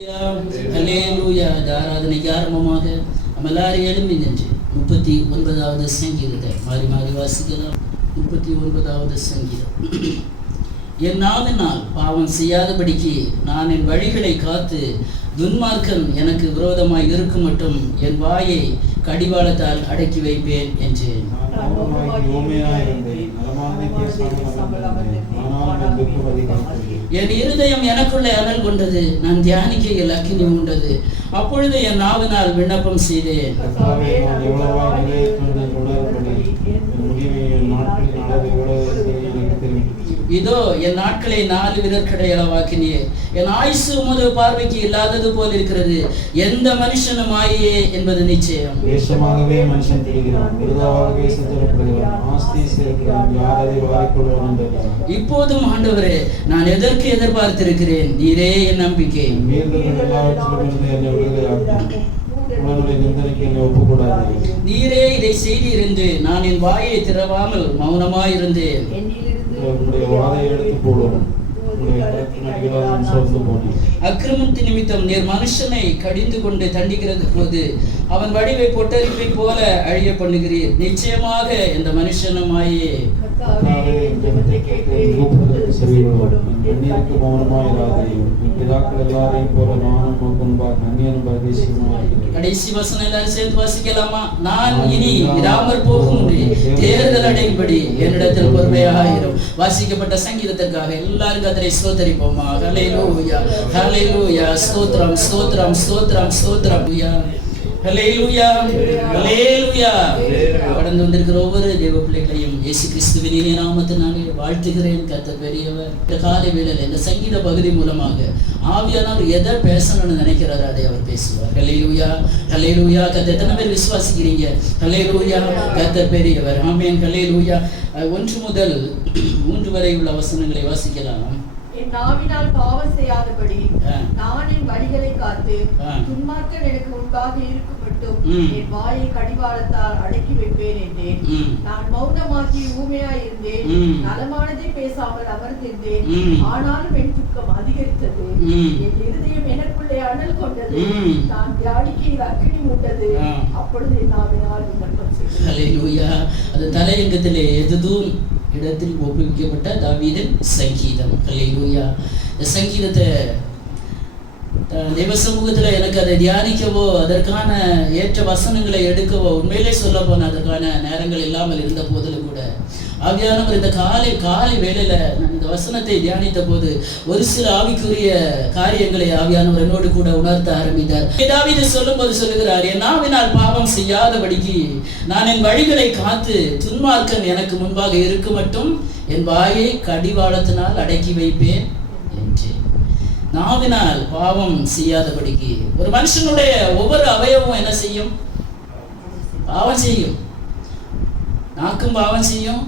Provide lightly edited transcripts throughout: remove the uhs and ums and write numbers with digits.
ஹல்லேலூயா. ஆராதனைக்கு ஆரம்பமாக நம்ம எல்லாரும் எழும்பி நின்று 39வது சங்கீதத்தை மாறி மாறி வாசிக்கலாம். 39வது சங்கீதம். என் நாவினால் பாவம் செய்யாதபடிக்கு நான் என் வழிகளை காத்து துன்மார்க்கன் எனக்கு விரோதமாய் இருக்கும் மட்டும் என் வாயை கடிவாளத்தால் அடக்கி வைப்பேன் என்றேன். என் இருதயம் எனக்குள்ளே அனல் கொண்டது, நான் தியானிக்கையில் அக்கினி உண்டது. அப்பொழுது என் நாவினால் விண்ணப்பம் செய்தேன். இதோ என் நாட்களை 4 விரற்கடை அளவாக்கினீர். என் ஆயுசு உமது பார்வைக்கு இல்லாதது போல் இருக்கிறது. எந்த மனுஷனும் ஆயே என்பது நிச்சயம். இப்போதும் ஆண்டவரே, நான் எதற்கு எதிர்பார்த்திருக்கிறேன்? நீரே என் நம்பிக்கை. நீரே இதை செய்தீர் என்று நான் என் வாயை திறவாமல் மௌனமாயிருந்தேன். அக்கிரமத்தின் நிமித்தம் நீர் மனுஷனை கடிந்து கொண்டு தண்டிக்கிறது போது அவன் வடிவை பொட்டரிப்பை போல அழிய பண்ணுகிறீர். நிச்சயமாக இந்த மனுஷனுமாயே கடைசி வசனம் எல்லாரும் சேர்த்து வாசிக்கலாமா? நான் இனி விடாமற் போகும் தேர்தல் அடையும்படி என்னிடத்தில் பொறுமையாயிரும். வாசிக்கப்பட்ட சங்கீதத்திற்காக எல்லாரும் கர்த்தரை ஸ்தோத்திரிப்போமா? ஹல்லேலூயா, ஹல்லேலூயா. ஸ்தோத்திரம், ஸ்தோத்திரம், ஸ்தோத்திரம், ஸ்தோத்திரம். ஹல்லேலூயா, ஹல்லேலூயா. கடந்து வந்திருக்கிற ஒவ்வொரு தேவ பிள்ளைகளையும் இயேசு கிறிஸ்துவின் இனிய நாமத்தினாலே வாழ்த்துகிறேன். கர்த்தர் பெரியவர். இந்த காலை வேளையில் இந்த சங்கீத பகுதி மூலமாக ஆவியானவர் எதை பேசணும்னு நினைக்கிறாரு அதை அவர் பேசுவார். ஹல்லேலூயா, ஹல்லேலூயா. கர்த்தர் எத்தனை பேர் விசுவாசிக்கிறீங்க? ஹல்லேலூயா. கர்த்தர் பெரியவர். ஆமென். ஹல்லேலூயா. 1 முதல் 3 வரை உள்ள வசனங்களை வாசிக்கலாம். என் நாவினால் பாவம் செய்யாதபடி நான் என் வழிகளை காத்து துன்மார்க்கன் எனக்கு முன்பாக இருக்கும் மட்டும் என் வாயை கடிவாளத்தால் அடக்கி வைப்பேன் என்றேன். நான் மௌனமாகி ஊமையாய் இருந்தேன், நலமானதை பேசாமல் அமர்ந்திருந்தேன். ஆனாலும் என் துக்கம் அதிகரித்தது, என் இருதயம் எனக்குள்ளே அனல் கொண்டது, நான் தியானிக்கையில் அக்கினி உண்டது. அப்பொழுது என் நாவினால் விண்ணப்பம் செய்தேன். ஹல்லேலூயா. அது தலையங்கத்திலே எதுவும் இடத்தில் ஒப்புவிக்கப்பட்ட தாவீதின் சங்கீதம். ஹல்லேலூயா. இந்த சங்கீதத்தை தேவ சமூகத்தில் எனக்கு அதை தியானிக்கவோ அதற்கான ஏற்ற வசனங்களை எடுக்கவோ உண்மையிலே சொல்ல போன அதற்கான நேரங்கள் இல்லாமல் இருந்த போதிலும் கூட ஆவியானவர் இந்த காலை வேளையில நான் இந்த வசனத்தை தியானித்த போது ஒரு சில ஆவிக்குரிய காரியங்களை ஆவியானவர் என்னோடு கூட உணர்த்த ஆரம்பித்தார். தாவீது சொல்லும் போது சொல்லுகிறார், என் நாவினால் பாவம் செய்யாதபடிக்கு நான் என் வழிகளை காத்து துன்மார்க்கன் எனக்கு முன்பாக இருக்க மட்டும் என் வாயை கடிவாளத்தினால் அடக்கி வைப்பேன் என்று. நாவினால் பாவம் செய்யாதபடிக்கு ஒரு மனுஷனுடைய ஒவ்வொரு அவயவமும் என்ன செய்யும்? பாவம் செய்யும். நாக்கும் பாவம் செய்யும்,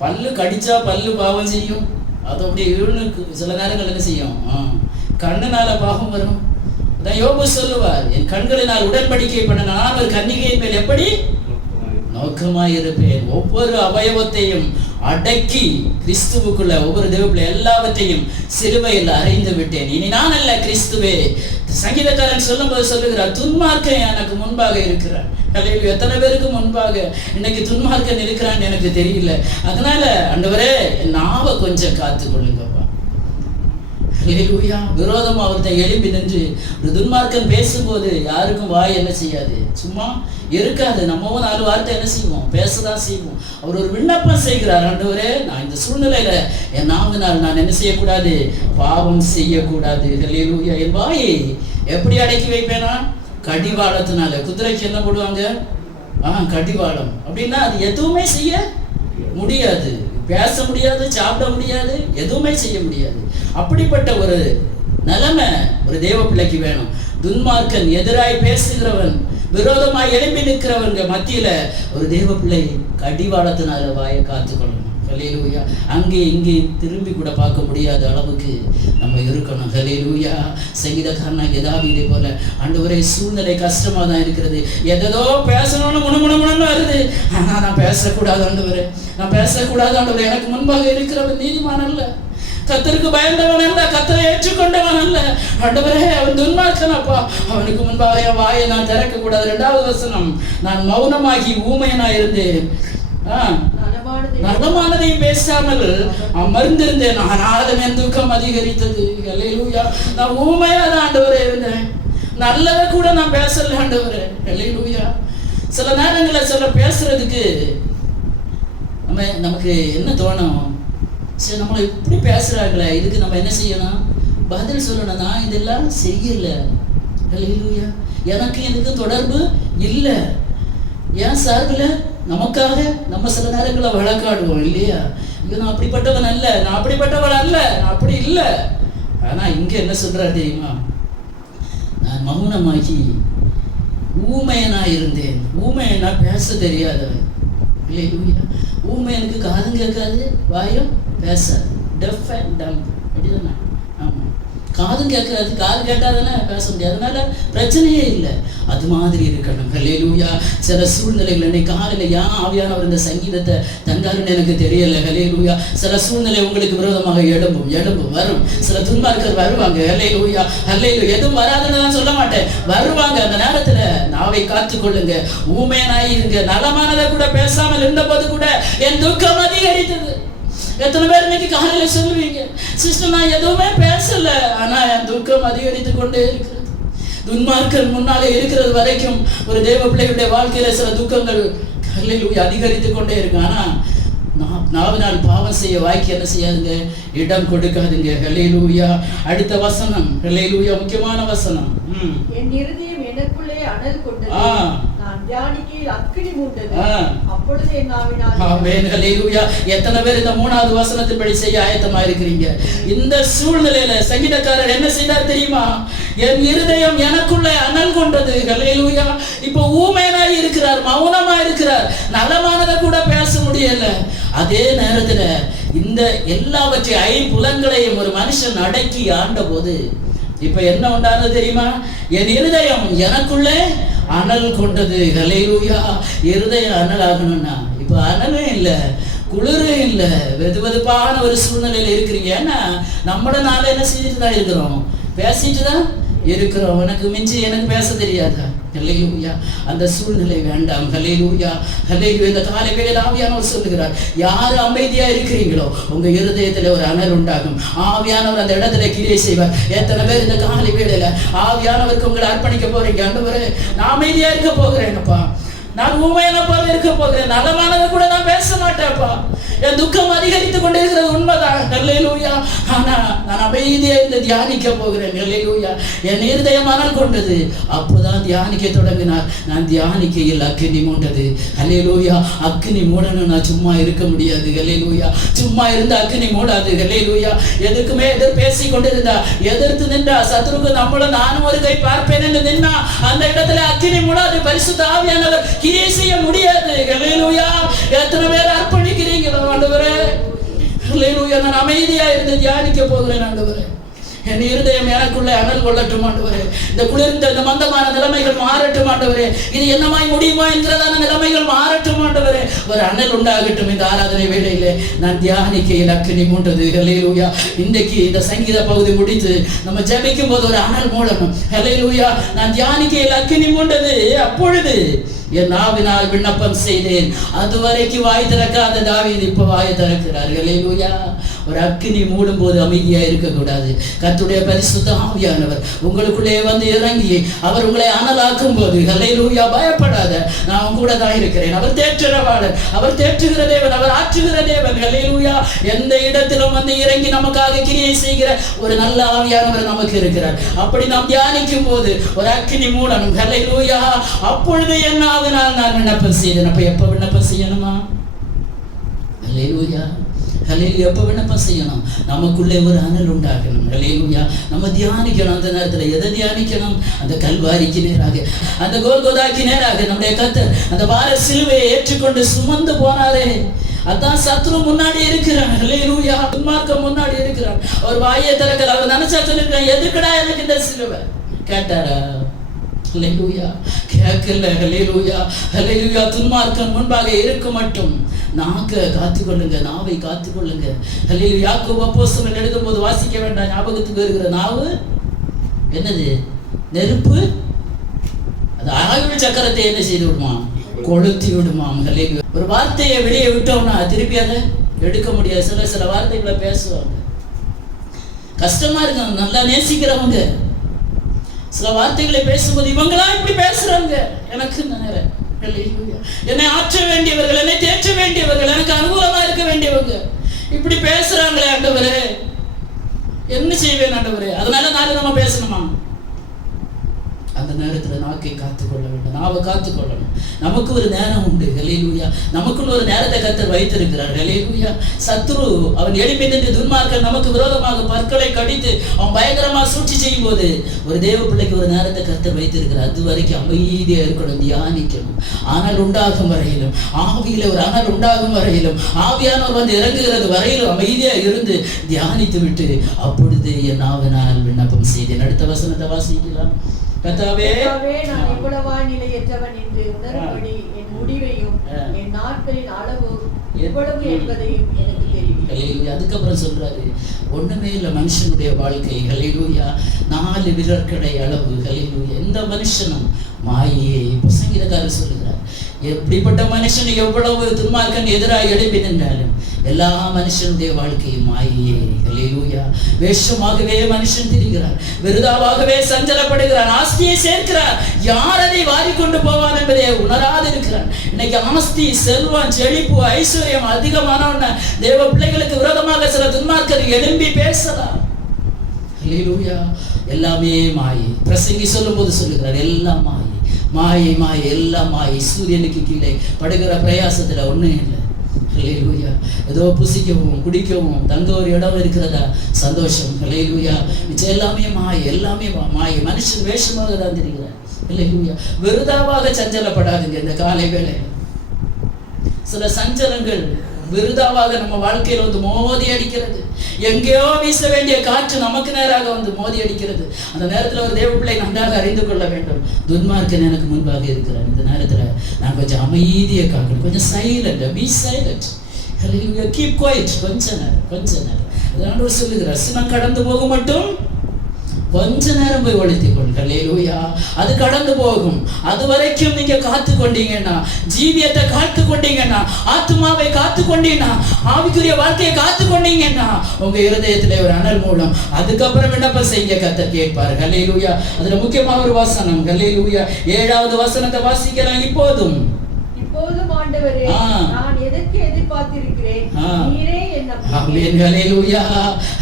பல்லு கடிச்சா பல்லு பாவம் செய்யும். அது அப்படியே இழுனுக்கு சில நேரங்கள் என்ன செய்யும்? கண்ணுனால பாவம் வரும். அதான் யோபு சொல்லுவார், என் கண்களினால் உடன்படிக்கை பண்ண நான் ஒரு கன்னிகையின் மேல் எப்படி நோக்கமாயிருப்பேன். ஒவ்வொரு அவயவத்தையும் அடக்கி கிறிஸ்துவுக்குள்ள ஒவ்வொரு தேவப்பிள்ளை எல்லாவற்றையும் சிலுவையில் அறைந்து விட்டேன். இனி நான் அல்ல, கிறிஸ்துவே. சங்கீதக்காரன் சொல்லும் போது சொல்லுகிறார், துன்மார்க்கன் எனக்கு முன்பாக இருக்கிறார். எத்தனை பேருக்கு முன்பாக இன்னைக்கு துன்மார்க்கன் இருக்கிறான்னு எனக்கு தெரியல. அதனால ஆண்டவரே என் நாவை கொஞ்சம் காத்து கொள்ளுங்கப்பா. ஹல்லேலூயா. விரோதமா ஒருத்தன் எழுப்பி நின்று ஒரு துன்மார்க்கன் பேசும்போது யாருக்கும் வாய் என்ன செய்யாது, சும்மா இருக்காது. நம்மவும் 4 வார்த்தை என்ன செய்வோம்? பேசதான் செய்வோம். அவர் ஒரு விண்ணப்பம் செய்கிறார், ஆண்டவரே நான் இந்த சூழ்நிலையில என் நாவினால் நான் என்ன செய்யக்கூடாது? பாவம் செய்யக்கூடாது. ஹல்லேலூயா. என் வாயை எப்படி அடக்கி வைப்பேனா? கடிவாளத்தினால. குதிரைக்கு என்ன போடுவாங்க? கடிவாளம். அப்படின்னா அது எதுவுமே செய்ய முடியாது, பேச முடியாது, சாப்பிட முடியாது, எதுவுமே செய்ய முடியாது. அப்படிப்பட்ட ஒரு நிலைமை ஒரு தேவ பிள்ளைக்கு வேணும். துன்மார்க்கன் எதிராய் பேசுகிறவன் விரோதமாய் எழுப்பி நிற்கிறவங்க மத்தியில ஒரு தேவ பிள்ளை கடிவாளத்தினால வாயை காத்துக்கொள்ளணும். ஹல்லேலூயா. அங்கே இங்கே திரும்பி கூட பார்க்க முடியாத அளவுக்கு நம்ம இருக்கணும். ஹல்லேலூயா. சங்கீதக்காரனாகிய தாவீதை போல ஆண்டவரே சூழ்நிலை கஷ்டமாக தான் இருக்கிறது, எதோ பேசணும்னு முணுமுணுன்னு வருது, ஆனால் நான் பேசக்கூடாது ஆண்டவரே, நான் பேசக்கூடாது ஆண்டவரே, எனக்கு முன்பாக இருக்கிறவர் நீதிமான் அல்ல. கர்த்தருக்கு பயந்தவன் அல்ல, கர்த்தரை ஏற்றுக்கொண்டவன் அல்ல. ஆண்டவரே, அவன் துன்மார்க்கன் அப்பா, அவனுக்கு முன்பாக என் வாயை நான் திறக்க கூடாது. 2வது வசனம், நான் மௌனமாகி ஊமையனாய் இருந்தேன், நலமானதையும் பேசாமல் அமர்ந்திருந்தேன், ஆனாலும் என் துக்கம் அதிகரித்தது. அல்லேலூயா. நான் ஊமையா தான் ஆண்டவரே இருந்தேன், நல்லதை கூட நான் பேசல ஆண்டவரே. அல்லேலூயா. சில நேரங்களில் சில பேசுறதுக்கு நமக்கு என்ன தோணும், சரி நம்மளை இப்படி பேசுறாங்களே, இதுக்கு நம்ம என்ன செய்யணும், பதில் சொல்லணும். நான் இதெல்லாம் செய்யல, அல்லேலூயா, எனக்கு இதுக்கு தொடர்பு இல்லை. ஏன் சார்பில் நமக்காக நம்ம சில நேரங்களில் வழக்காடுவோம் இல்லையா, ஐயோ நான் அப்படிப்பட்டவன் அல்ல, நான் அப்படிப்பட்டவன் அல்ல, நான் அப்படி இல்லை. ஆனால் இங்கே என்ன சொல்றாரு தெரியுமா, நான் மௌனமாகி ஊமையனாக இருந்தேன். ஊமையனா பேச தெரியாதவன், இல்லையா. ஊமையனுக்கு காதும் கேட்காது, வாயும் பேசாது, டெஃப் அண்ட் டம்ப், அப்படிதானே? ஆமாம், காதும் கேட்காது, காது கேட்டாதானே பேச முடியாது, அதனால பிரச்சனையே இல்லை. அது மாதிரி இருக்கணும். ஹல்லேலூயா. சில சூழ்நிலைகள் இன்னைக்கு காலையில் ஏன் ஆவியானவர் இந்த சங்கீதத்தை தந்தாருன்னு எனக்கு தெரியல. ஹல்லேலூயா. சில சூழ்நிலை உங்களுக்கு விரோதமாக எழும்பும் வரும். சில துன்மார்க்கர் வருவாங்க. ஹல்லேலூயா, ஹல்லேலூயா. எதுவும் வராதுன்னு நான் சொல்ல மாட்டேன், வருவாங்க. அந்த நேரத்தில் நாவை காத்துக்கொள்ளுங்க, ஊமையனாய் இருங்க. நலமானதை கூட பேசாமல் இருந்தபோது கூட என் துக்கம் அதிகரித்தது. எத்தனை பேர் இன்னைக்கு காலையில சொல்லுவீங்க, சிஸ்டர் நான் எதுவுமே பேசல, ஆனா என் துக்கம் அதிகரித்து கொண்டே இருக்கிறது. துன்மார்க்கர் முன்னாலே இருக்கிறது வரைக்கும் ஒரு தேவ பிள்ளைகளுடைய வாழ்க்கையில சில துக்கங்கள் அதிகரித்து கொண்டே இருக்கு. ஆனா நாவினால் பாவம் செய்ய வாய்க்கு என்ன செய்யாதுங்க, இடம் கொடுக்காதுங்க. ஹல்லேலூயா. அடுத்த வசனம், ஹல்லேலூயா, முக்கியமான வசனம். என் இருதயம் எனக்குள்ளே அனல் கொண்டது, நான் தியானிக்கையில் அக்கினி மூண்டது, அப்பொழுது என் நாவினால். ஆமென். ஹல்லேலூயா. எத்தனை பேர் இந்த 3வது வசனத்தின்படி செய்ய ஆயத்தமா இருக்கிறீங்க? இந்த சூழ்நிலையில சங்கீதக்காரர் என்ன செய்தார் தெரியுமா, என் இருதயம் எனக்குள்ளே அனல் கொண்டது. ஹல்லேலூயா. இப்போ ஊமையனாய் இருக்கிறார், மௌனமா இருக்கிறார், நலமானதை கூட பேச முடியல. அதே நேரத்துல இந்த எல்லாவற்றை 5 புலன்களையும் ஒரு மனுஷன் அடக்கி ஆண்ட போது இப்ப என்ன உண்டானது தெரியுமா, என் இருதயம் எனக்குள்ளே அனல் கொண்டது. ஹல்லேலூயா. இருதயம் அனல் ஆகணும்னா இப்ப அனலும் இல்லை, குளிரும் இல்லை, வெதுவெதுப்பான ஒரு சூழ்நிலையில இருக்கிறீங்க. ஏன்னா நம்மளோட நாளை என்ன செஞ்சுட்டு தான் இருக்கிறோம், பேசிட்டு தான் இருக்கிறோம். உனக்கு மிஞ்சி எனக்கு பேச தெரியாதா? ஹல்லேலூயா. அந்த சூழ்நிலை வேண்டாம். ஹல்லேலூயா, ஹல்லேலூயா. இந்த காலை வேளையில் ஆவியானவர் சொல்லுகிறார், யார் அமைதியா இருக்கிறீங்களோ உங்க இருதயத்துல ஒரு அனல் உண்டாகும். ஆவியானவர் அந்த இடத்துல கிரியை செய்வார். எத்தனை பேர் இந்த காலை வேளையில ஆவியானவருக்கு உங்களை அர்ப்பணிக்க போறீங்க? ஆண்டவரே, நான் அமைதியா இருக்க போகிறேன்ப்பா, நான் ஊமையான போல இருக்க போகிறேன், நலமானதை கூட நான் பேச மாட்டேன்ப்பா, என் துக்கம் அதிகரித்து கொண்டே இருக்கிறது உண்மைதான். ஹல்லேலூயா. ஆனா நான் அமைதியா இருந்து தியானிக்க போகிறேன். ஹல்லேலூயா. என் இருதயம் அனல் கொண்டது. அப்போதான் தியானிக்க தொடங்கினார். நான் தியானிக்கையில் அக்கினி மூண்டது. ஹல்லேலூயா. அக்கினி மூடணும், நான் சும்மா இருக்க முடியாது. ஹல்லேலூயா. சும்மா இருந்து அக்கினி மூடாது. ஹல்லேலூயா. எதுக்குமே எதிர் பேசி கொண்டிருந்தா, எதிர்த்து நின்றா, சத்துருக்கு நம்மளும் நானும் ஒரு கை பார்ப்பேன் என்று நின்னா, அந்த இடத்துல அக்கினி மூடாது. பரிசுத்த ஆவியானவர் கிரியை செய்ய முடியாது. ஹல்லேலூயா. எத்தனை பேர் அர்ப்பணிக்கிறீங்களோ ஆண்டவரே? ஹல்லேலூயா. நான் அமைதியா இருந்து தியானிக்க போகிறேன் ஆண்டவரே. என் இருதயம் எனக்குள்ளே அனல் கொள்ளட்டும் ஆண்டவரே. இந்த குளிர்ந்த இந்த மந்தமான நிலைமைகள் மாறட்டும் ஆண்டவரே. இது என்னமாய் முடியுமா என்கிறதான நிலைமைகள் மாறட்டும் ஆண்டவரே. ஒரு அனல் உண்டாகட்டும். இந்த ஆராதனை வேளையிலே நான் தியானிக்கையில் அக்கினி மூண்டது. ஹல்லேலூயா. இன்றைக்கு இந்த சங்கீத பகுதி முடித்து நம்ம ஜெபிக்கும் போது ஒரு அனல் மூடணும். ஹல்லேலூயா. நான் தியானிக்கையில் அக்கினி மூண்டது. அப்பொழுது என் நாவினால் விண்ணப்பம் செய்தேன். அதுவரைக்கும் வாய் திறக்காத தாவீது இப்ப வாயை திறக்கிறார். ஹல்லேலூயா. ஒரு அக்கினி மூடும் போது அமைதியா இருக்கக்கூடாது. கர்த்தருடைய பரிசுத்த ஆவியானவர் உங்களுக்குள்ளே வந்து இறங்கி அவர் உங்களை அனலாக்கும் போது, ஹல்லேலூயா, பயப்படாத, நான் கூட தான் இருக்கிறேன். அவர் தேற்றுகிறவாளர், அவர் தேற்றுகிற தேவன், அவர் ஆற்றுகிற தேவன். ஹல்லேலூயா. எந்த இடத்திலும் வந்து இறங்கி நமக்காக கிரியை செய்கிற ஒரு நல்ல ஆவியானவர் நமக்கு இருக்கிறார். அப்படி நாம் தியானிக்கும் போது ஒரு அக்கினி மூடணும். ஹல்லேலூயா. அப்பொழுது என்ன ஆகினால் நான் விண்ணப்பம் செய்தேன். அப்ப எப்ப விண்ணப்பம் செய்யணுமா? ஹல்லேலூயா. ஹல்லேலூயா. எப்ப விண்ணப்பம் செய்யணும்? நமக்குள்ளே ஒரு அனல் உண்டாகணும். ஹல்லேலூயா. நம்ம தியானிக்கணும். அந்த நேரத்தில் எதை தியானிக்கணும்? அந்த கல்வாரிக்கு நேராக, அந்த கோல்கோதாக்கு நேராக நம்முடைய கர்த்தர் அந்த வார சிலுவையை ஏற்றுக்கொண்டு சுமந்து போனாரே, அதான் சத்ரு முன்னாடி இருக்கிறான். ஹல்லேலூயா. துன்மார்க்கம் முன்னாடி இருக்கிறான். ஒரு வாயை திறக்கல. அவர் நினைச்சா சொல்லிருக்கான், எதுக்குடா எனக்கு இந்த சிலுவை கேட்டாரா? ஹல்லேலூயா. கேட்கல. ஹல்லேலூயா, ஹல்லேலூயா. துன்மார்க்கன் முன்பாக இருக்க மட்டும் நாக்க காத்துக்கொள்ளுங்க, நாவை காத்துக்கொள்ளுங்க. ஹல்லேலூயா. யாக்கோபு அப்போஸ்தலன் எழுதும்போது வாசிக்க வேண்டாம், ஞாபகத்துக்கு வருகிற நாவு என்னது? நெருப்பு. அது ஆயுள் சக்கரத்தை என்ன செய்து விடுமா? கொளுத்தி விடுமாம். ஹல்லேலூயா. ஒரு வார்த்தையை வெளியே விட்டோம்னா திருப்பி அதை எடுக்க முடியாது. சில வார்த்தைகளை பேசுவாங்க, கஷ்டமா இருக்கு. நல்லா நேசிக்கிறவங்க சில வார்த்தைகளை பேசும்போது இவங்களா இப்படி பேசுறாங்க, எனக்கு நேரம். என்னை ஆற்ற வேண்டியவர்கள், என்னை தேற்ற வேண்டியவர்கள், எனக்கு அனுகூலமா இருக்க வேண்டியவங்க இப்படி பேசுறாங்களே ஆண்டவரே, என்ன செய்வேன் ஆண்டவரே? அதனால நாளை நம்ம பேசணுமா? அந்த நேரத்தில் நாக்கை காத்துக்கொள்ள வேண்டும், நாவை காத்துக்கொள்ளணும். நமக்கு ஒரு நேரம் உண்டு. ஹல்லேலூயா. நமக்குன்னு ஒரு நேரத்தை கர்த்தர் வைத்திருக்கிறார். ஹல்லேலூயா. சத்துரு அவன் எழுப்பி நின்று துன்மார்க்கன் நமக்கு விரோதமாக பற்களை கடித்து அவன் பயங்கரமாக சூழ்ச்சி செய்யும் போது ஒரு தேவ பிள்ளைக்கு ஒரு நேரத்தை கர்த்தர் வைத்திருக்கிறார். அது வரைக்கும் அமைதியா இருக்கணும், தியானிக்கணும். அனல் உண்டாகும் வரையிலும், ஆவியில ஒரு அனல் உண்டாகும் வரையிலும், ஆவியானவர் வந்து இறங்குகிறது வரையிலும் அமைதியா இருந்து தியானித்து விட்டு அப்பொழுது என் நாவினால் விண்ணப்பம் செய்தேன். அடுத்த வசனத்தை வாசிக்கலாம். கர்த்தாவே, நான் எவ்வளவாய் நிலையற்றவன் என்று உணரும்படி என் முடிவையும் என் நாட்களின் அளவு எவ்வளவு என்பதையும் எனக்கு தெரியும். அதுக்கப்புறம் சொல்றாரு, ஒண்ணுமே இல்லை மனுஷனுடைய வாழ்க்கை. ஹல்லேலூயா. 4 விரற்கடை அளவு. ஹல்லேலூயா. எந்த மனுஷனும் மாயை. சங்கீதக்காரர் சொல்லுகிறார், எப்படிப்பட்ட மனுஷன் எவ்வளவு துன்மார்க்கன் எதிராக எழுப்பி நின்றாலும் எல்லா மனுஷனுடைய வாழ்க்கையும் மாயே. ஹல்லேலூயா. வேஷமாகவே மனுஷன் திரிகிறார், விருதாவாகவே சஞ்சலப்படுகிறார், ஆஸ்தியை சேர்க்கிறார், யார் அதை வாரிக்கொண்டு போவான் என்பதை உணராது இருக்கிறார். இன்னைக்கு ஆஸ்தி, செல்வம், செழிப்பு, ஐஸ்வர்யம் அதிகமான தேவ பிள்ளைகளுக்கு விரோதமாக சில துன்மார்க்கர் எழும்பி பேசலாம். ஹல்லேலூயா. எல்லாமே மாயை. பிரசங்கி சொல்லும் போது சொல்லுகிறார், எல்லாம் மாயை, மாயை, மாயை, எல்லாம் மாயை. சூரியனுக்கு கீழே படுகிற பிரயாசத்துல ஒண்ணும் இல்லை. ஹல்லேலூயா. ஏதோ புசிக்கவும் குடிக்கவும் தங்க ஒரு இடம் இருக்கிறதா, சந்தோஷம். ஹல்லேலூயா. மிச்சம் எல்லாமே மாயை, எல்லாமே மாயை. மனுஷன் வேஷமாக தான் தெரிகிறார். ஹல்லேலூயா. விருதாவாக சஞ்சலப்படாதுங்க. இந்த காலை வேளை சில சஞ்சலங்கள் விருதாவாக நம்ம வாழ்க்கையில வந்து மோதி அடிக்கிறது. எங்கேயோ வீச வேண்டிய காற்று நமக்கு நேராக வந்து மோதி அடிக்கிறது. அந்த நேரத்தில் ஒரு தேவ பிள்ளை நன்றாக அறிந்து கொள்ள வேண்டும், துன்மார்க்கன் எனக்கு முன்பாக இருக்கிறார். இந்த நேரத்தில் நான் கொஞ்சம் அமைதியை காக்கணும், கொஞ்சம் silent, be silent. Hallelujah. Keep quiet. கொஞ்ச நேரம் அதனால சொல்லுகிறார், சினம் கடந்து போக மட்டும் கொஞ்ச நேரம் போய் ஒழித்துக் கொள். ஹல்லேலூயா. அது கடந்து போகும். அது வரைக்கும் நீங்க காத்து கொண்டீங்கன்னா, ஜீவியத்தை காத்து கொண்டீங்கன்னா, ஆத்மாவை காத்து கொண்டீங்கன்னா, ஆவிக்குரிய வாழ்க்கையை காத்து கொண்டீங்கன்னா உங்க இருதயத்திலே ஒரு அனல் மூலம் அதுக்கப்புறம் விண்ணப்பம் செய்ய கர்த்தர் கேட்பார். ஹல்லேலூயா. அதுல முக்கியமாக ஒரு வசனம். ஹல்லேலூயா. 7வது வசனத்தை வாசிக்கலாம். இப்போதும் ஆண்டவரே, நான் எதற்கு எதிர்பார்த்திருக்கிறேன், நீரே என்ன. ஆமென். ஹல்லேலூயா.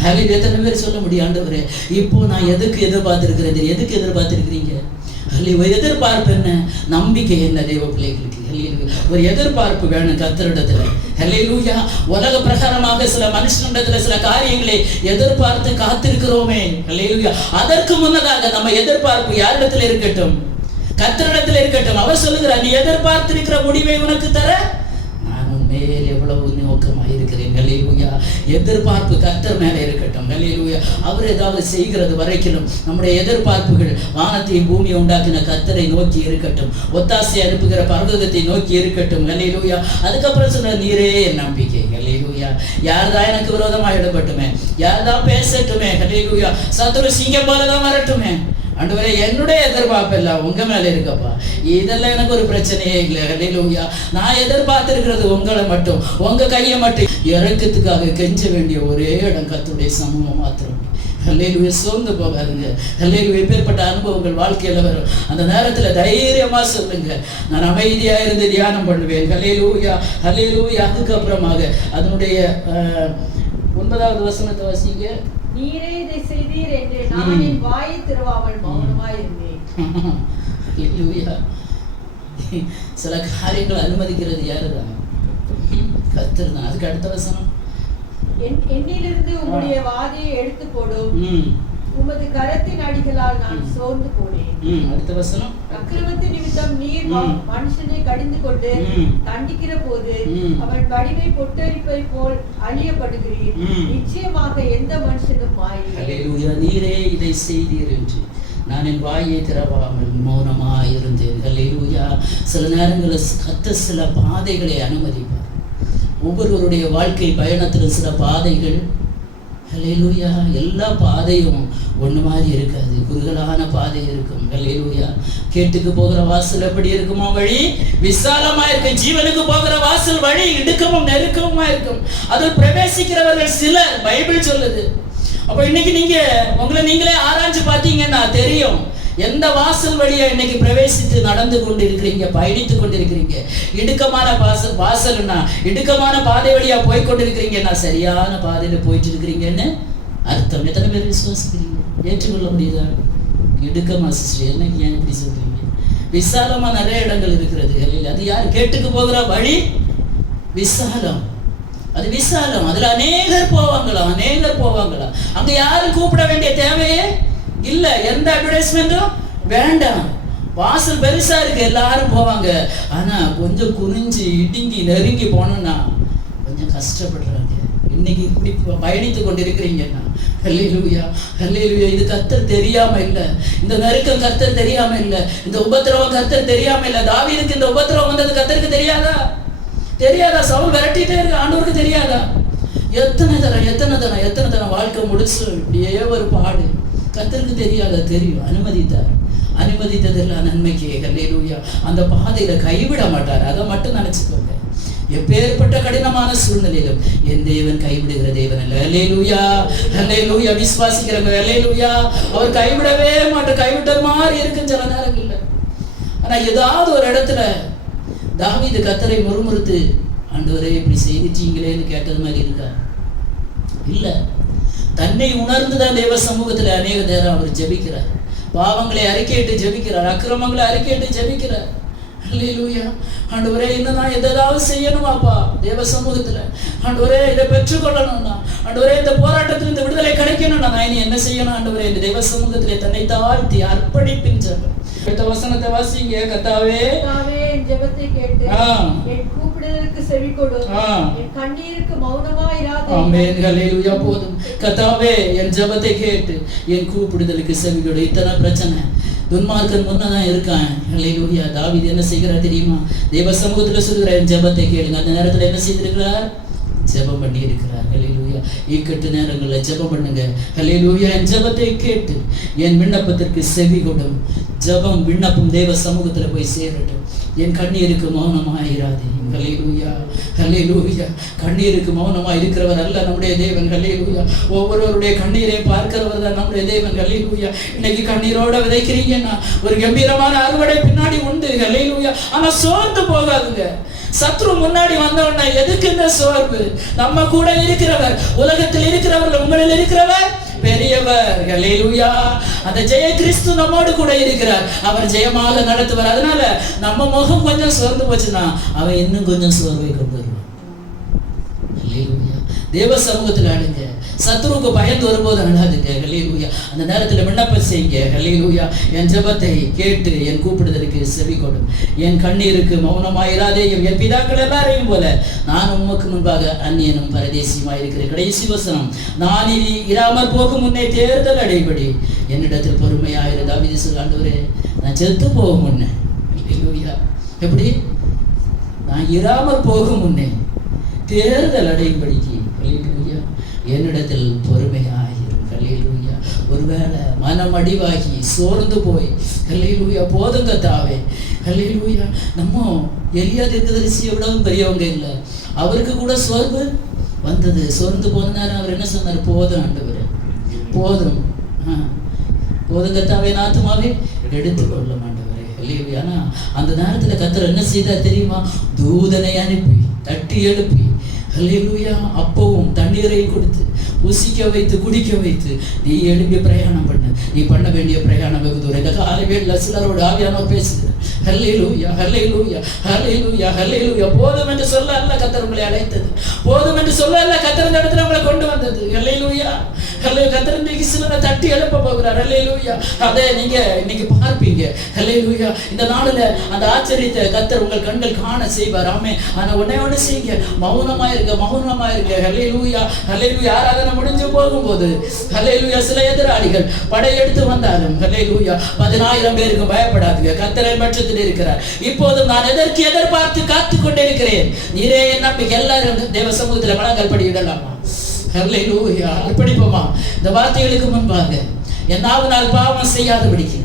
ஹல்லேலூயா. எத்தனை பேர் சொல்ல முடியும், ஆண்டவரே இப்போ நான் எதுக்கு எதிர்பார்த்திருக்கிறேன்? எதுக்கு எதிர்பார்த்திருக்கிறீங்க? ஹல்லேலூயா. எதிர்பார்ப்பு என்ன? நம்பிக்கை என்ன? தேவ பிள்ளைகளுக்கு ஹல்லேலூயா ஒரு எதிர்பார்ப்பு வேணும் கர்த்தரிடத்துல. ஹல்லேலூயா. உலக பிரகாரமாக சில மனுஷனிடத்துல சில காரியங்களை எதிர்பார்த்து காத்திருக்கிறோமே. ஹல்லேலூயா. அதற்கு முன்னதாக நம்ம எதிர்பார்ப்பு யாரிடத்துல இருக்கட்டும்? கர்த்தரிடத்தில் இருக்கட்டும். அவர் சொல்லுகிறார், நீ எதிர்பார்த்திருக்கிற முடிவை உனக்கு தர நான் உன் மேல் எவ்வளவு நோக்கமாக இருக்கிறேன். ஹல்லேலூயா. எதிர்பார்ப்பு கர்த்தர் மேலே இருக்கட்டும். ஹல்லேலூயா. அவர் ஏதாவது செய்கிறது வரைக்கும் நம்முடைய எதிர்பார்ப்புகள் வானத்தையும் பூமியை உண்டாக்கின கர்த்தரை நோக்கி இருக்கட்டும், ஒத்தாசை அனுப்புகிற பர்வதத்தை நோக்கி இருக்கட்டும். ஹல்லேலூயா. அதுக்கப்புறம் சொன்ன, நீரே என் நம்பிக்கை. ஹல்லேலூயா. யார்தான் எனக்கு விரோதமாக இடப்பட்டுமே, யார்தான் பேசட்டுமே, ஹல்லேலூயா, சத்துரு சிங்கம் போலதான் வரட்டுமே, ஆண்டவரே என்னுடைய எதிர்பார்ப்பு எல்லாம் உங்க மேல இருக்கப்பா. இதெல்லாம் எனக்கு ஒரு பிரச்சனையே இல்லை. ஹல்லேலூயா. நான் எதிர்பார்த்திருக்கிறது உங்களை மட்டும், உங்க கையை மட்டும். இறக்கத்துக்காக கெஞ்ச வேண்டிய ஒரே இடம் கர்த்தருடைய சமூகம் மாத்திரம். ஹல்லேலூயா. சோர்ந்து போகாதுங்க. ஹல்லேலூயா. எப்பேற்பட்ட அனுபவங்கள் வாழ்க்கையில வரும். அந்த நேரத்துல தைரியமா சொல்லுங்க, நான் அமைதியா இருந்து தியானம் பண்ணுவேன். ஹல்லேலூயா. ஹல்லேலூயா. அதுக்கப்புறமாக அதனுடைய 9வது வசனத்தை வாசிங்க. நீரே இதை செய்தீர் என்று நான் என் வாயை திறவாமல் மௌனமாய் இருந்தேன். சில காரியங்களை அனுமதிக்கிறது யாருதான்? கர்த்தர் தான். அதுக்கு அடுத்த வசனம், என்னிலிருந்து உம்முடைய வாதையை எடுத்து போடும், உமது கரத்தின் அடிகளால் நான் சோர்ந்து போனேன். அடுத்த வசனம், அக்கிரமத்தின் நிமித்தம் நீர் மனுஷனை கடிந்து கொண்டு தண்டிக்கிற போது அவன் வடிவை பொட்டரிப்பை போல் அழியப்படுகிறீர். நிச்சயமாக எந்த மனுஷனும் மாயை. ஹல்லேலூயா. நீரே இதை செய்தீர் என்று நான் என் வாயை திறவாமல் மௌனமாக இருந்தேன். ஹல்லேலூயா. சில நேரங்களில் கர்த்தர் சில பாதைகளை அனுமதிப்பார். ஒவ்வொருவருடைய வாழ்க்கை பயணத்தில் சில பாதைகள், ஹல்லேலூயா, எல்லா பாதையும் ஒன்று மாதிரி இருக்காது, குறுகலான பாதை இருக்கும். ஹல்லேலூயா. கேட்டுக்கு போகிற வாசல் எப்படி இருக்குமோ வழி விசாலமா இருக்கும். ஜீவனுக்கு போகிற வாசல் வழி இடுக்கமும் நெருக்கமுமா இருக்கும். அதில் பிரவேசிக்கிறவர்கள் சிலர், பைபிள் சொல்லுது. அப்போ இன்னைக்கு நீங்க உங்களை நீங்களே ஆராய்ச்சி பார்த்தீங்கன்னா தெரியும் எந்த வாசல் வழியா இன்னைக்கு பிரவேசித்து நடந்து கொண்டு இருக்கிறீங்க, பயணித்து கொண்டிருக்கிறீங்க. இடுக்கமான வாசல்னா இடுக்கமான பாதை வழியா போய் கொண்டிருக்கிறீங்கன்னா சரியான பாதையில போயிட்டு இருக்கிறீங்கன்னு அர்த்தம். எத்தனை பேர் விசுவாசிக்கிறீங்க? ஏற்றுக்கொள்ள முடியுதா? இடுக்கமா சிஸ்டர், என்னைக்கு ஏன் இப்படி சொல்றீங்க? விசாலமா நிறைய இடங்கள் இருக்கிறது. அது யார்? கேட்டுக்கு போகிற வழி விசாலம், அது விசாலம். அதுல அநேகர் போவாங்களா. அங்க யாரும் கூப்பிட வேண்டிய தேவையே இல்ல, எந்த அட்வர்டைஸ்மெண்ட்டும் வேண்டாம். வாசல் பெருசா இருக்கு, எல்லாரும் போவாங்க. ஆனா கொஞ்சம் குறிஞ்சி இடுங்கி நெருங்கி போனோம்னா கொஞ்சம் கஷ்டப்படுறாங்க. இன்னைக்கு இப்படி பயணித்து கொண்டிருக்கிறீங்கன்னா ஹல்லேலூயா, ஹல்லேலூயா. இது கர்த்தர் தெரியாம இல்ல, இந்த நெருக்கம் கர்த்தர் தெரியாம இல்ல, இந்த உபத்திரவம் கர்த்தர் தெரியாம இல்ல. தாவீதுக்கு இந்த உபத்திரவம் வந்தது கர்த்தருக்கு தெரியாதா? சவுல் விரட்டிட்டே இருக்கு, ஆண்டவருக்கு தெரியாதா? எத்தனை தரம் வாழ்க்கை முடிச்சு இப்படியே ஒரு பாடு. கர்த்தருக்கு தெரியாத? தெரியும். அனுமதித்ததெல்லாம் நன்மைக்கு. ஹல்லேலூயா. அந்த பாதையில கைவிட மாட்டார், அதை மட்டும் நினைச்சுக்கோங்க. எப்பேற்பட்ட கடினமான சூழ்நிலையிலும் என் தேவன் கைவிடுகிற தேவன் அல்ல. ஹல்லேலூயா, ஹல்லேலூயா. விசுவாசிக்கிறவங்க ஹல்லேலூயா, அவர் கைவிடவே மாட்டார். கைவிட்டது மாதிரி இருக்குன்னு சில நேரங்கள்ல. ஆனா ஏதாவது ஒரு இடத்துல தாவீது கர்த்தரை முறுமுறுத்து, ஆண்டவரே இப்படி செய்துட்டீங்களேன்னு கேட்டது மாதிரி இருக்கா? இல்ல. தன்னை உணர்ந்துதான் தேவ சமூகத்துல அநேக நேரம் அவர் ஜெபிக்கிறார். பாவங்களை அறிக்கையிட்டு ஜெபிக்கிறார், அக்கிரமங்களை அறிக்கையிட்டு ஜெபிக்கிறார். ஹல்லேலூயா. ஆண்டவரே, இன்னும் நான் எதாவது செய்யணுமாப்பா தேவ சமூகத்துல. ஆண்டவரே, இதை பெற்றுக்கொள்ளணும்னா, ஆண்டவரே இந்த போராட்டத்தில் இந்த விடுதலை கிடைக்கணும்னா நான் இனி என்ன செய்யணும்? ஆண்டவரே, இந்த தேவ சமூகத்திலே தன்னை தாழ்த்தி அர்ப்பணிப்பின் ஜெபம். வசனத்தை வாசிங்க. கர்த்தாவே, என் ஜெபத்தை கேட்டு என் கூப்பிடுதலுக்கு செவி கொடு, என் கண்ணீருக்கு மௌனமாயிராதே. ஆமென். ஹல்லேலூயா. போதும். கர்த்தாவே, என் ஜெபத்தை கேட்டு என் கூப்பிடுதலுக்கு செவி கொடு. இத்தனை பிரச்சனை, துன்மார்க்கன் முன்னதான் இருக்கான். ஹல்லேலூயா. தாவீது என்ன செய்கிறார் தெரியுமா? தேவ சமூகத்துல சொல்கிறார், என் ஜெபத்தை கேளுங்க. அந்த நேரத்துல என்ன செய்திருக்கிறார்? ஜெபம் பண்ணி இருக்கிறார். ஹல்லேலூயா. இக்கட்டு நேரங்களில் ஜெபம் பண்ணுங்க. ஹல்லேலூயா. என் ஜெபத்தை கேட்டு என் விண்ணப்பத்திற்கு செவி கொடும். ஜெபம் விண்ணப்பம் தேவ சமூகத்துல போய் சேரட்டும். என் கண்ணீருக்கு மௌனமாயிராதே. ஹல்லேலூயா, ஹல்லேலூயா. கண்ணீருக்கு மௌனமாக இருக்கிறவர் அல்ல நம்முடைய தேவன். ஹல்லேலூயா. ஒவ்வொருவருடைய கண்ணீரை பார்க்கிறவர் தான் நம்முடைய தேவன். ஹல்லேலூயா. இன்னைக்கு கண்ணீரோட விதைக்கிறீங்கன்னா ஒரு கம்பீரமான அறுவடை பின்னாடி உண்டு. ஹல்லேலூயா. ஆனா சோர்ந்து போகாதுங்க. சத்ரு முன்னாடி வந்தவன எதுக்கு இந்த சோர்வு? நம்ம கூட இருக்கிறவர், உலகத்தில் இருக்கிறவர், உங்களில் இருக்கிறவர் பெரியவர். ஹல்லேலூயா. அந்த ஜெய கிறிஸ்து நம்மோடு கூட இருக்கிறார். அவர் ஜெயமாக நடத்துவார். அதனால நம்ம முகம் கொஞ்சம் சோர்ந்து போச்சுன்னா அவன் இன்னும் கொஞ்சம் சோர்வை கொண்டு வருவான். ஹல்லேலூயா. தேவ சமூகத்தில் ஆடுங்க. சத்ருவுக்கு பயந்து வரும்போது அழாதுங்க. ஹல்லேலூயா. அந்த நேரத்தில் விண்ணப்பம் செய்யுங்க. ஹல்லேலூயா. என் ஜெபத்தை கேட்டு என் கூப்பிடுதலுக்கு செவி கொடும். என் கண்ணீருக்கு மௌனமாயிராதே. என் பிதாக்கள் எல்லாரையும் போல நான் உமக்கு முன்பாக அந்நியனும் பரதேசியுமாய் இருக்கிறேன். கடைசி வசனம், நான் இனி இராமற் போகும் முன்னே தேர்தல் அடைபடி என்னிடத்தில் பொறுமையாயிரு. தாவீது சொல்றார், ஆண்டவரே, நான் செத்து போகும் முன்னே. ஹல்லேலூயா. எப்படி? நான் இராமற் போகும் முன்னே தேர்தல் அடைபடிக்கு ஹல்லேலூயா என்னிடத்தில் பொறுமையாயிரும். ஹல்லேலூயா. ஒருவேளை மனம் அடிவாகி சோர்ந்து போய் ஹல்லேலூயா போதும் கர்த்தாவே. ஹல்லேலூயா. நம்ம எலியா தீர்க்கதரிசியை விடவும் பெரியவங்க இல்லை. அவருக்கு கூட சோர்வு வந்தது. சோர்ந்து போனதுனால அவர் என்ன சொன்னார்? போதும் ஆண்டவரே, போதும், போதும் கர்த்தாவே, ஆத்துமாவே எடுத்துக்கொள்ள ஆண்டவரே. ஹல்லேலூயா. ஆனா அந்த நேரத்துல கர்த்தர் என்ன செய்தார் தெரியுமா? தூதனை அனுப்பி தட்டி எழுப்பி ஹல்லேலூயா அப்பவும் தண்ணீரை கொடுத்து புசிக்க வைத்து குடிக்க வைத்து, நீ எழுப்பி பிரயாணம் பண்ணு, நீ பண்ண வேண்டிய பிரயாணம் வெகு தூரம். இந்த காலை வேளையில சிலரோட ஆவியானவர் பேசுகிறேன். ஹல்லேலூயா, ஹல்லேலூயா, ஹல்லேலூயா, ஹல்லேலூயா. போதும் என்று சொல்ல அல்ல கர்த்தர் உங்களை அழைத்தது. போதும் என்று சொல்ல அல்ல கர்த்தர் இந்த இடத்துல உங்களை கொண்டு வந்தது. ஹல்லேலூயா, கர்த்தர் இன்னைக்கு சிலரை தட்டி எழுப்ப போகிறார். ஹல்லேலூயா. அதை நீங்க இன்னைக்கு பார்ப்பீங்க. ஹல்லேலூயா. இந்த நாளில் அந்த ஆச்சரியத்தை கர்த்தர் உங்கள் கண்கள் காண செய்வார். ஆமென். ஆனா ஒண்ணே செய்யுங்க, மௌனமா இருங்க, மௌனமா இருங்க. ஹல்லேலூயா. ஹல்லேலூயா. ஆராதனை முடிஞ்சு போகும்போது ஹல்லேலூயா சில எதிராளிகள் படையெடுத்து வந்தாலும் ஹல்லேலூயா 10,000 பேருக்கு பயப்படாதீங்க. கர்த்தர் பட்சத்தில் இருக்கிறார். இப்போதும் நான் எதற்கு எதிர்பார்த்து காத்து கொண்டே இருக்கிறேன். நீரே என் நம்பிக்கை. எல்லாரும் தேவ சமூகத்தில் வளங்கள் படியிடலாமா? ஹல்லேலூயா. அர்ப்பணிப்போமா இந்த வார்த்தைகளுக்கு முன்பாக. என் நாவினால் பாவம் செய்யாதபடிக்கு.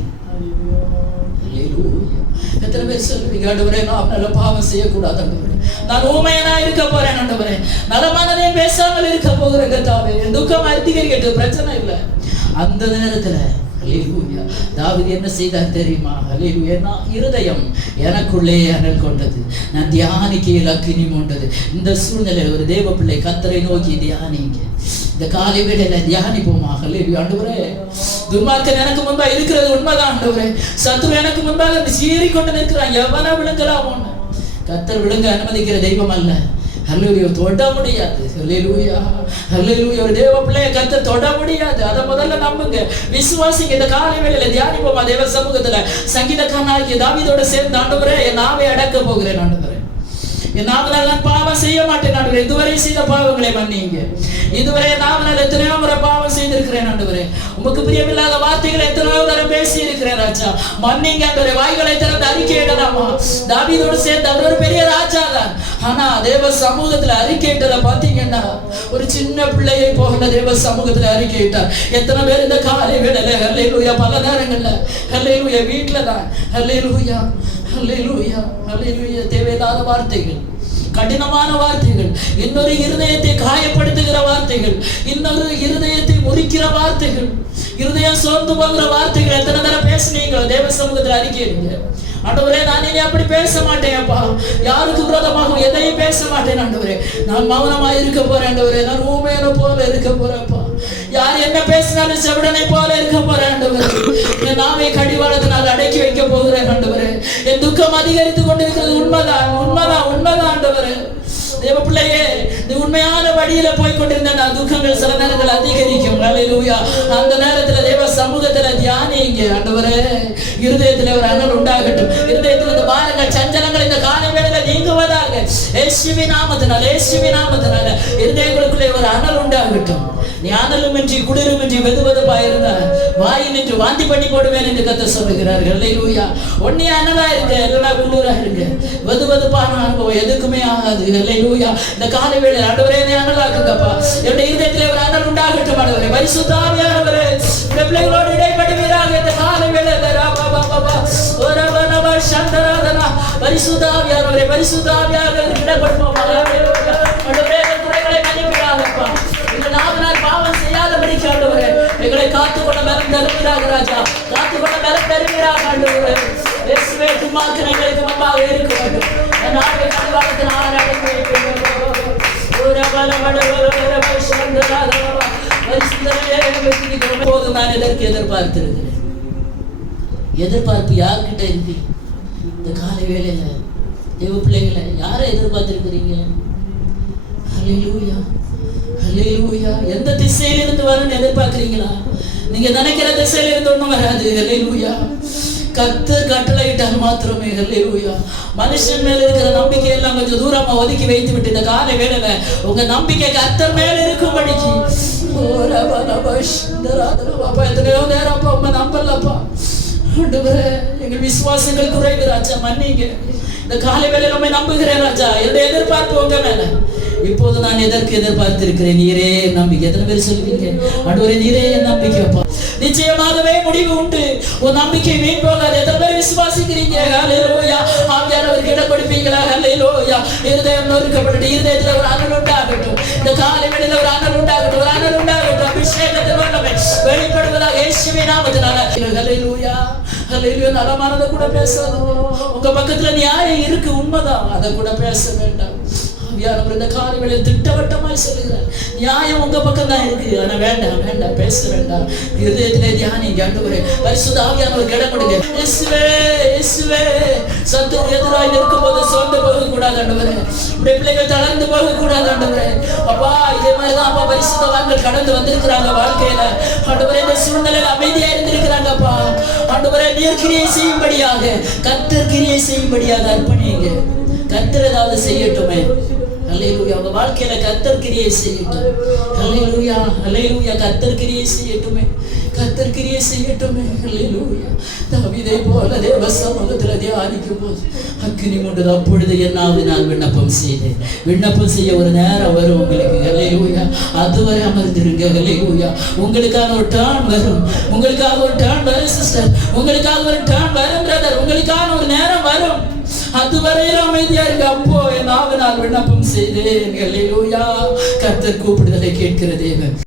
ஹல்லேலூயா. எத்தனை பேர் சொல்லுவீங்க, ஆண்டவரே நான் நல்ல பாவம் செய்யக்கூடாது ஆண்டவரே, நான் ஊமையனா இருக்க போறேன் ஆண்டவரே, நலமானதையும் பேசாமல் இருக்க போகிறேன் கர்த்தாவே, என் துக்கம் அதிகரிக்கட்டும், பிரச்சனை இல்லை. அந்த நேரத்துல ஹல்லேலூயா தாவீது என்ன செய்தார் தெரியுமா? ஹல்லேலூயா. இருதயம் எனக்குள்ளே அனல் கொண்டது, நான் தியானிக்கையில் அக்கினி மூண்டது. இந்த சூழ்நிலையில் ஒரு தேவ பிள்ளை கர்த்தரை நோக்கி தியானிங்க. இந்த காலை வேளையில தியானிப்போமா? ஹல்லேலூயா. ஆண்டவரே துன்மார்க்கன் எனக்கு முன்பாக இருக்கிறது உண்மைதான் ஆண்டவரே, சத்துரு எனக்கு முன்பாக சீறி கொண்டு நிற்கிறான், எவனா விழுங்கலாம். கர்த்தர் விழுங்க அனுமதிக்கிற தெய்வம் அல்ல. ஹல்லேலூயா. தொட முடியாது. ஹல்லேலூயா. ஹல்லேலூயா. ஒரு தேவ பிள்ளையை கர்த்தர் தொட முடியாது. அதை முதல்ல நம்புங்க, விசுவாசிங்க. இந்த காலை வேளையில தியானிப்போமா தேவ சமூகத்துல. சங்கீதக்காரனாகிய தாவீதோட சேர்ந்து ஆண்டவரே என் நாவை அடக்க போகிறேன் ஆண்டவரே, என் நாவலால் நான் பாவம் செய்ய மாட்டேன் ஆண்டவரே, இதுவரை செய்த பாவங்களை மன்னிங்க. இதுவரை நாவலால் எத்தனையோ முறை பாவம் செய்திருக்கிறேன் ஆண்டவரே, உமக்கு பிரியமில்லாத வார்த்தைகளை எத்தனையோ தரம் பேசி இருக்கிறேன் ராஜா, மன்னிங்க ஆண்டவரே. வாய்களை திறந்து அறிக்கையிடலாமா? தாவீதோடு சேர்ந்து அவர் ஒரு பெரிய ராஜா தான், ஆனா தேவ சமூகத்துல அறிக்கையிட்டதை பாத்தீங்கன்னா ஒரு சின்ன பிள்ளையை போகல தேவ சமூகத்துல அறிக்கையிட்டார். எத்தனை பேர் இந்த காலை வேளையில ஹல்லேலூயா பல நேரங்கள்ல ஹல்லேலூயா வீட்டுல தான் ஹல்லேலூயா ஹல்லேலூயா ஹல்லேலூயா தேவையில்லாத வார்த்தைகள், கடினமான வார்த்தைகள், இன்னொரு இருதயத்தை காயப்படுத்துகிற வார்த்தைகள், இன்னொரு இருதயத்தை முறிக்கிற வார்த்தைகள், இருதயம் சோர்ந்து போகிற வார்த்தைகள் எத்தனை தடவை பேசுனீங்க தேவ சமூகத்தில் அறிக்கையிடுங்க. ஆண்டவரே நான் இனி அப்படி பேச மாட்டேன்ப்பா, யாருக்கு விரோதமாக எதையும் பேச மாட்டேன் ஆண்டவரே, நான் மௌனமா இருக்க போறேன் ஆண்டவரே, நான் ஊமையனை போல இருக்க போறேன்ப்பா, யார் என்ன பேசினாலும் செவிடனை போல இருக்க போறேன் ஆண்டவரே, என் நாவை கடிவாளத்தினால் அடக்கி வைக்க போகிறேன் ஆண்டவரே, என் துக்கம் அதிகரித்து கொண்டிருக்கிறது உண்மைதான் உண்மைதான் உண்மைதான் ஆண்டவரே. தேவ பிள்ளையே நீ உண்மையான வழியில போய் கொண்டிருந்தா துக்கங்கள் சில நேரங்கள் அதிகரிக்கும். ஹல்லேலூயா. அந்த நேரத்துல தேவ சமூகத்துல தியானிங்க. ஆண்டவரே இருதயத்துல ஒரு அனல் உண்டாகட்டும், இருதயத்துல இந்த பாரங்கள் சஞ்சலங்கள் இந்த காலை வேளையில நீங்குவதாக இயேசுவின் நாமத்தினால, இயேசுவின் நாமத்தினால இருதயங்களுக்குள்ளே ஒரு அனல் உண்டாகட்டும். நீ அனலுமின்றி குளிருமின்றி வெதுவெதுப்பா இருந்தா வாய் நின்று வாந்தி பண்ணி போடுவேன் என்று கர்த்தர் சொல்லுகிறார்கள். ஹல்லேலூயா. ஒன்னே அனலா இருங்க, இல்லைன்னா குளிரா இருங்க. வெதுவெதுப்பான அனுபவம் எதுக்குமே ஆகாது. ஹல்லேலூயா. இந்த காலை வேளையில ஆண்டவரே என்னை அனலாக்குங்கப்பா, என்னுடைய இருதயத்திலே ஒரு அனல் உண்டாகட்டும் ஆண்டவரே. பரிசுத்த ஆவியானவரே இந்த பிள்ளைகளோடு இடைப்படுவீராக. இந்த காலை வேளையில ராபாபாபா ஒரவனவ சந்தராதனா பரிசுத்த ஆவியானவரே, பரிசுத்த ஆவியானவரே இடைப்படுவோம் ஆண்டவரே. குறைகளை மன்னிப்பீராகப்பா, நாவினால் பாவம் செய்யாதபடிக்கு ஆண்டவரே எங்களை காத்துக்கொள்ள பலம் தருவீராக ராஜா, காத்துக்கொள்ள பலம் தருவீராக ஆண்டவரே. இயேசுவே துன்மார்க்கன் எங்களுக்கு முன்பாக இருக்க வேண்டும், நாவை கடிவாளத்தில் அடக்கி வைப்பீராக. போது நான் எதற்கு எதிர்பார்த்திருக்கிறேன்? எதிர்பார்ப்பு யார்கிட்ட இருக்கு? இந்த காலை வேளையில தேவ பிள்ளைகளை யாரை எதிர்பார்த்திருக்கிறீங்க? ஹல்லேலூயா ஹல்லேலூயா. எந்த திசையில இருந்து வரும்னு எதிர்பார்க்கிறீங்களா? நீங்க நினைக்கிற திசையில இருந்து ஒண்ணும் வராது. ஹல்லேலூயா. கர்த்தர் கட்டளையிட்டால் மாத்திரமே. ஹல்லேலூயா. மனுஷன் மேல இருக்கிற நம்பிக்கை எல்லாம் கொஞ்சம் தூரமா ஒதுக்கி வைத்து விட்டு இந்த காலை வேளையில உங்க நம்பிக்கை கர்த்தர் மேல இருக்கும்படிக்கு எத்தனையோ நேரம் அப்பா உங்க நம்பலப்பா ஆண்டவரே, எங்கள் விசுவாசங்கள் குறைவு ராஜா, மன்னிங்க. இந்த காலை வேளையில உண்மை நம்புகிறேன் ராஜா, என்னுடைய எதிர்பார்ப்பு உங்க மேல. இப்போது நான் எதற்கு எதிர்பார்த்திருக்கிறேன்? நீரே நம்பிக்கை. எத்தனை பேர் சொல்லுவீங்க ஆண்டவரே நீரே என் நம்பிக்கைப்பா? நிச்சயமாகவே முடிவு உண்டு, உன் நம்பிக்கை வீண் போகாது. எத்தனை பேர் விசுவாசிக்கிறீங்க? ஹல்லேலூயா. ஆவியானவருக்கு இடம் கொடுப்பீங்களா? ஹல்லேலூயா. இருதயம் நொறுக்கப்பட்டு இருதயத்துல ஒரு அனல் உண்டாகட்டும். இந்த காலை வேளையில ஒரு அனல் உண்டாகட்டும், ஒரு அனல் உண்டாகட்டும். அபிஷேகத்தின் வல்லமை வெளிப்படுவதாக இயேசுவின் நாமத்தினால. ஹல்லேலூயா ஹல்லேலூயா. நலமானதை கூட பேசாது. உங்க பக்கத்துல நியாயம் இருக்கு, உண்மைதான், அதை கூட பேச வேண்டாம். ஆவியானவர் இந்த காரியங்களில் திட்டவட்டமாய் சொல்லுகிறார். நியாயம் உங்க பக்கம் தான் இருக்கு. ஆனா வேண்டாம் வேண்டாம், பேச வேண்டாம். இருதயத்திலே தியானிங்க. ஆண்டவரே பரிசுத்த ஆவியானவர் இடம் கொடுங்க. இயேசுவே இயேசுவே, சத்துரு எதிராய் நிற்கும் போது சோர்ந்து போக கூடாது ஆண்டவரே. உடைய பிள்ளைகள் தளர்ந்து போக கூடாது ஆண்டவரே. அப்பா இதே மாதிரிதான் அப்பா பரிசுத்தவான்கள் கடந்து வந்திருக்கிறாங்க வாழ்க்கையில. ஆண்டவரே இந்த சூழ்நிலையில அமைதியா இருந்திருக்கிறாங்கப்பா. ஆண்டவரே நீர் கிரியை செய்யும்படியாக, கர்த்தர் கிரியை செய்யும்படியாக அர்ப்பணிங்க. கர்த்தர் ஏதாவது செய்யட்டுமே. அல்லேலூயா. உங்க வாழ்க்கையில கர்த்தர் கிரியை செய்யட்டும். அல்லேலூயா அல்லேலூயா. கர்த்தர் கிரியை செய்யட்டுமே, கர்த்தர் கிரியை செய்யட்டுமே. அல்லேலூயா. தாவீதை போல தேவ சமூகத்துல தியானிக்கும் போது அக்கினி மூண்டது. அப்பொழுது என்னாவது நான் விண்ணப்பம் செய்தேன். விண்ணப்பம் செய்ய ஒரு நேரம் வரும் உங்களுக்கு. அல்லேலூயா. அதுவரை அமர்ந்திருங்க. அல்லேலூயா. உங்களுக்கான ஒரு டர்ன் வரும். உங்களுக்காக ஒரு டர்ன் வரும் சிஸ்டர். உங்களுக்காக ஒரு டர்ன் வரும் பிரதர். உங்களுக்கான ஒரு நேரம் வரும். அதுவரையில் அமைதியா இருங்க. அப்போ என்னாவது நான் விண்ணப்பம் செய்தேன். அல்லேலூயா. கர்த்தர் கூப்பிடுதலை கேட்கிற தேவன்.